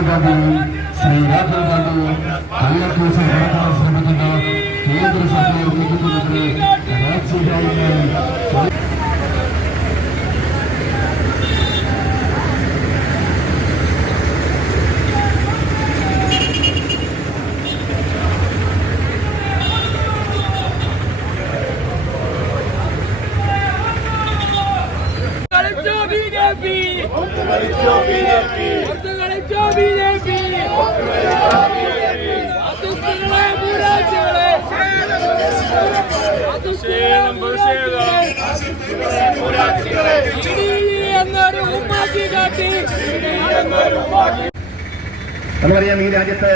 ഗാന്ധിയും ശ്രീ രാഹുൽ ഗാന്ധിയും കള്ളക്കേസ് നടത്താൻ ശ്രമിക്കുന്ന കേന്ദ്ര സർക്കാർ നീക്കുന്നതിന് രാജ്യകാര്യം കളിച്ചോ B J P. B J P. നമുക്കറിയാം ഈ രാജ്യത്ത്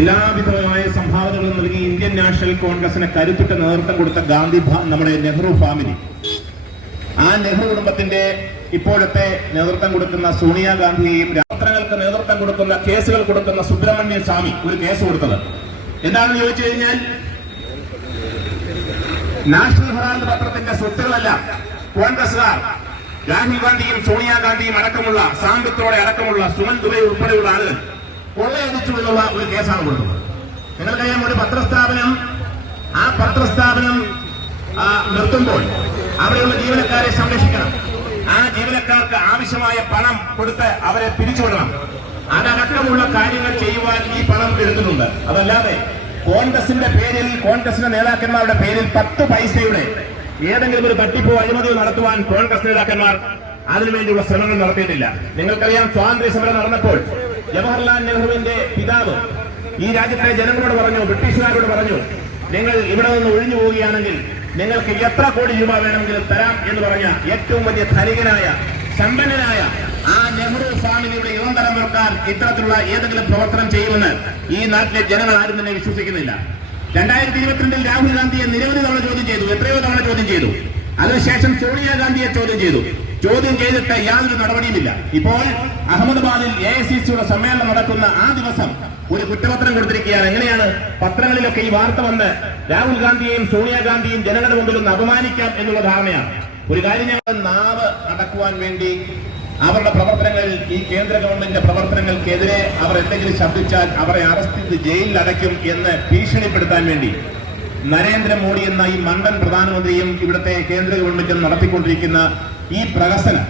എല്ലാവിധമായ സംഭാവനകളും നൽകി ഇന്ത്യൻ നാഷണൽ കോൺഗ്രസിന് കരുത്തുറ്റ നേതൃത്വം കൊടുത്ത ഗാന്ധി നമ്മുടെ നെഹ്റു ഫാമിലി. ആ നെഹ്റു കുടുംബത്തിന്റെ ഇപ്പോഴത്തെ നേതൃത്വം കൊടുക്കുന്ന സോണിയാഗാന്ധിയെയും രാത്രങ്ങൾക്ക് നേതൃത്വം കൊടുക്കുന്ന കേസുകൾ കൊടുക്കുന്ന സുബ്രഹ്മണ്യ സ്വാമി ഒരു കേസ് കൊടുത്തത്. എന്താണെന്ന് ചോദിച്ചു കഴിഞ്ഞാൽ നാഷണൽ ഹെറാൾഡ് പത്രത്തിന്റെ സ്വത്തുകളല്ല. കോൺഗ്രസുകാർ രാഹുൽ ഗാന്ധിയും സോണിയാഗാന്ധിയും അടക്കമുള്ള സാമ്പത്തോടെ അടക്കമുള്ള സുമൻ ദുബൈ ഉൾപ്പെടെയുള്ള ആളുകൾ കൊള്ളയടിച്ചുകൊണ്ടുള്ള ഒരു കേസാണ് കൊടുക്കുന്നത്. നിങ്ങൾക്കറിയാം ഒരു പത്രസ്ഥാപനം ആ പത്രസ്ഥാപനം നിർത്തുമ്പോൾ അവിടെയുള്ള ജീവനക്കാരെ സംരക്ഷിക്കണം. ആ ജീവനക്കാർക്ക് ആവശ്യമായ പണം കൊടുത്ത് അവരെ പിരിച്ചുവിടണം. അതടക്കമുള്ള കാര്യങ്ങൾ ചെയ്യുവാൻ ഈ പണം എടുത്തിട്ടുണ്ട്. അതല്ലാതെ കോൺഗ്രസിന്റെ പേരിൽ കോൺഗ്രസിന്റെ നേതാക്കന്മാരുടെ പേരിൽ പത്ത് പൈസയുടെ ഏതെങ്കിലും ഒരു തട്ടിപ്പോ അഴിമതിയോ നടത്തുവാൻ കോൺഗ്രസ് നേതാക്കന്മാർ അതിനുവേണ്ടിയുള്ള ശ്രമങ്ങൾ നടത്തിയിട്ടില്ല. നിങ്ങൾക്കറിയാം സ്വാതന്ത്ര്യ സമരം നടന്നപ്പോൾ ജവഹർലാൽ നെഹ്റുവിന്റെ പിതാവ് ഈ രാജ്യത്തെ ജനങ്ങളോട് പറഞ്ഞു ബ്രിട്ടീഷുകാരോട് പറഞ്ഞു നിങ്ങൾ ഇവിടെ നിന്ന് ഒഴിഞ്ഞു പോവുകയാണെങ്കിൽ നിങ്ങൾക്ക് എത്ര കോടി രൂപ വേണമെങ്കിലും തരാം എന്ന് പറഞ്ഞ ഏറ്റവും വലിയ ധനികനായ സമ്പന്നനായ ആ നെഹ്റു ഫാമിലിയുടെ ഇത്തരത്തിലുള്ള ഏതെങ്കിലും പ്രവർത്തനം ചെയ്യുമെന്ന് ഈ നാട്ടിലെ ജനങ്ങൾ ആരും തന്നെ വിശ്വസിക്കുന്നില്ല. രണ്ടായിരത്തി ഇരുപത്തിരണ്ടിൽ രാഹുൽ ഗാന്ധിയെ നിരവധി തവണ ചോദ്യം ചെയ്തു എത്രയോ തവണ ചോദ്യം ചെയ്തു. അതിനുശേഷം സോണിയാഗാന്ധിയെ ചോദ്യം ചെയ്തു. ചോദ്യം ചെയ്തിട്ട് യാതൊരു നടപടിയുമില്ല. ഇപ്പോൾ അഹമ്മദാബാദിൽ എ ഐ സി സിയുടെ സമ്മേളനം നടക്കുന്ന ആ ദിവസം ഒരു കുറ്റപത്രം കൊടുത്തിരിക്കുകയാണ്. എങ്ങനെയാണ്? പത്രങ്ങളിലൊക്കെ ഈ വാർത്ത വന്ന് രാഹുൽ ഗാന്ധിയെയും സോണിയാഗാന്ധിയും ജനങ്ങളുടെ മുമ്പിൽ ഒന്ന് അപമാനിക്കാം എന്നുള്ള ധാരണയാണ്. ഒരു കാര്യം ഞങ്ങൾ നാവ് അടക്കുവാൻ വേണ്ടി അവരുടെ പ്രവർത്തനങ്ങളിൽ ഈ കേന്ദ്ര ഗവൺമെന്റിന്റെ പ്രവർത്തനങ്ങൾക്കെതിരെ അവർ എന്തെങ്കിലും ശബ്ദിച്ചാൽ അവരെ അറസ്റ്റ് ചെയ്ത് ജയിലിൽ അടയ്ക്കും എന്ന് ഭീഷണിപ്പെടുത്താൻ വേണ്ടി നരേന്ദ്രമോദി എന്ന ഈ മണ്ടൻ പ്രധാനമന്ത്രിയും ഇവിടുത്തെ കേന്ദ്ര ഗവൺമെന്റും നടത്തിക്കൊണ്ടിരിക്കുന്ന ഈ പ്രഹസനം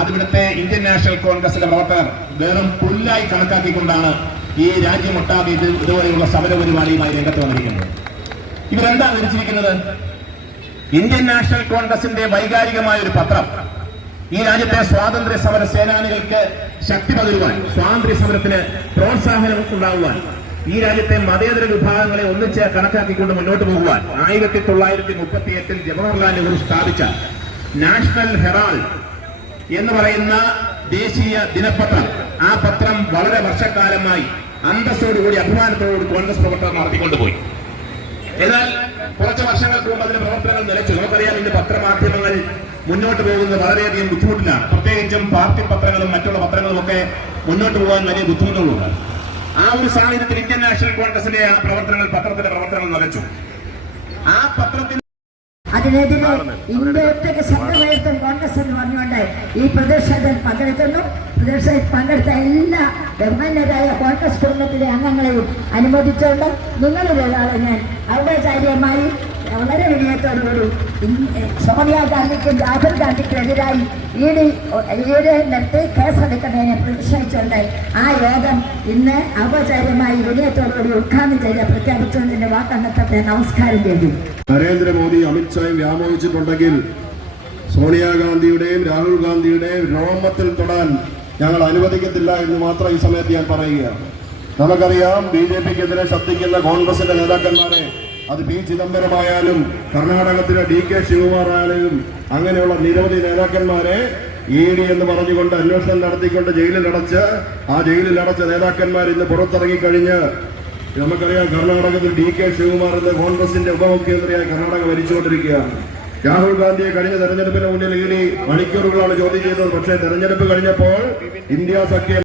അതിവിടുത്തെ ഇന്ത്യൻ നാഷണൽ കോൺഗ്രസിന്റെ പ്രവർത്തകർ വെറും പുല്ലായി കണക്കാക്കിക്കൊണ്ടാണ് ഈ രാജ്യമൊട്ടാകെ ഇത് ഇതുപോലെയുള്ള സമര പരിപാടിയുമായി രംഗത്ത് വന്നിരിക്കുന്നത്. ഇവരെന്താ ധരിച്ചിരിക്കുന്നത്? ഇന്ത്യൻ നാഷണൽ കോൺഗ്രസിന്റെ വൈകാരികമായ ഒരു പത്രം ഈ രാജ്യത്തെ സ്വാതന്ത്ര്യ സമര സേനാനികൾക്ക് ശക്തി പകരുവാൻ സ്വാതന്ത്ര്യ സമരത്തിന് പ്രോത്സാഹനം ഉണ്ടാകുവാൻ ഈ രാജ്യത്തെ മതേതര വിഭാഗങ്ങളെ ഒന്നിച്ച് കണക്കാക്കിക്കൊണ്ട് മുന്നോട്ട് പോകുവാൻ ആയിരത്തി തൊള്ളായിരത്തി മുപ്പത്തി എട്ടിൽ ജവഹർലാൽ നെഹ്റു സ്ഥാപിച്ച നാഷണൽ ഹെറാൾഡ് എന്ന് പറയുന്ന ദേശീയ ദിനപത്രം. ആ പത്രം വളരെ വർഷക്കാലമായി അന്തസ്സോടുകൂടി അഭിമാനത്തോടുകൂടി കോൺഗ്രസ് പ്രവർത്തകർ നടത്തിക്കൊണ്ടുപോയി. എന്നാൽ കുറച്ച് വർഷങ്ങൾക്ക് മുമ്പ് അതിന്റെ പ്രവർത്തനങ്ങൾ നിലച്ചു. നമുക്കറിയാം ഇന്ന് മുന്നോട്ട് പോകുന്നത് വളരെയധികം ബുദ്ധിമുട്ടിലാണ്. പ്രത്യേകിച്ചും പാർട്ടി പത്രങ്ങളും മറ്റുള്ള പത്രങ്ങളും ഒക്കെ മുന്നോട്ട് പോകാൻ വലിയ ബുദ്ധിമുട്ടുകളുണ്ട്. ആ ഒരു സാഹചര്യത്തിൽ ഇന്ത്യൻ നാഷണൽ കോൺഗ്രസിന്റെ ആ പ്രവർത്തനങ്ങൾ പത്രത്തിന്റെ പ്രവർത്തനങ്ങൾ നിലച്ചു ആ പത്രത്തിൽ അതിനെതിരെ ഇന്ത്യയൊറ്റയ്ക്ക് ശബ്ദമുയർത്തും കോൺഗ്രസ് എന്ന് പറഞ്ഞുകൊണ്ട് ഈ പ്രതിഷേധത്തിൽ പങ്കെടുക്കുന്നു. പ്രതിഷേധത്തിൽ പങ്കെടുത്ത എല്ലാ ബഹുമാന്യരായ കോൺഗ്രസ് കുടുംബത്തിലെ അംഗങ്ങളെയും അനുമോദിച്ചുകൊണ്ട് നിങ്ങളിൽ ഞാൻ ഔപചാരികമായി വളരെ വിനയത്തോടുകൂടി ഇന്ന് സോണിയാഗാന്ധിക്കും രാഹുൽ ഗാന്ധിക്കും എതിരായി ഇ നിർത്തി കേസെടുക്കുന്നതിനെ പ്രതിഷേധിച്ചുകൊണ്ട് ആ യോഗം ഇന്ന് ഔപചാരികമായി വിനയത്തോടുകൂടി ഉദ്ഘാടനം ചെയ്ത് പ്രഖ്യാപിച്ചുകൊണ്ടിന്റെ വാക്കന്നത്തെ നമസ്കാരം ചെയ്തു. നരേന്ദ്രമോദി അമിത്ഷായും വ്യാമോഹിച്ചിട്ടുണ്ടെങ്കിൽ സോണിയാഗാന്ധിയുടെയും രാഹുൽ ഗാന്ധിയുടെയും രോമത്തിൽ തൊടാൻ ഞങ്ങൾ അനുവദിക്കത്തില്ല എന്ന് മാത്രം ഈ സമയത്ത് ഞാൻ പറയുകയാണ്. നമുക്കറിയാം ബി ജെ പിക്കെതിരെ ശബ്ദിക്കുന്ന കോൺഗ്രസിന്റെ നേതാക്കന്മാരെ അത് പി ചിദംബരമായാലും കർണാടകത്തിലെ ഡി കെ ശിവകുമാർ ആയാലും അങ്ങനെയുള്ള നിരവധി നേതാക്കന്മാരെ ഇ ഡി എന്ന് പറഞ്ഞുകൊണ്ട് അന്വേഷണം നടത്തിക്കൊണ്ട് ജയിലിൽ അടച്ച് ആ ജയിലിൽ അടച്ച നേതാക്കന്മാർ ഇന്ന് പുറത്തിറങ്ങിക്കഴിഞ്ഞ് നമുക്കറിയാം കർണാടകത്തിൽ ഡി കെ ശിവകുമാർ എന്ന കോൺഗ്രസിന്റെ ഉപമുഖ്യമന്ത്രിയായി കർണാടക ഭരിച്ചുകൊണ്ടിരിക്കുകയാണ്. രാഹുൽ ഗാന്ധിയെ കഴിഞ്ഞ തെരഞ്ഞെടുപ്പിന് മുന്നിൽ ഈ മണിക്കൂറുകളാണ് ചോദ്യം ചെയ്തത്. പക്ഷേ തെരഞ്ഞെടുപ്പ് കഴിഞ്ഞപ്പോൾ ഇന്ത്യ സഖ്യം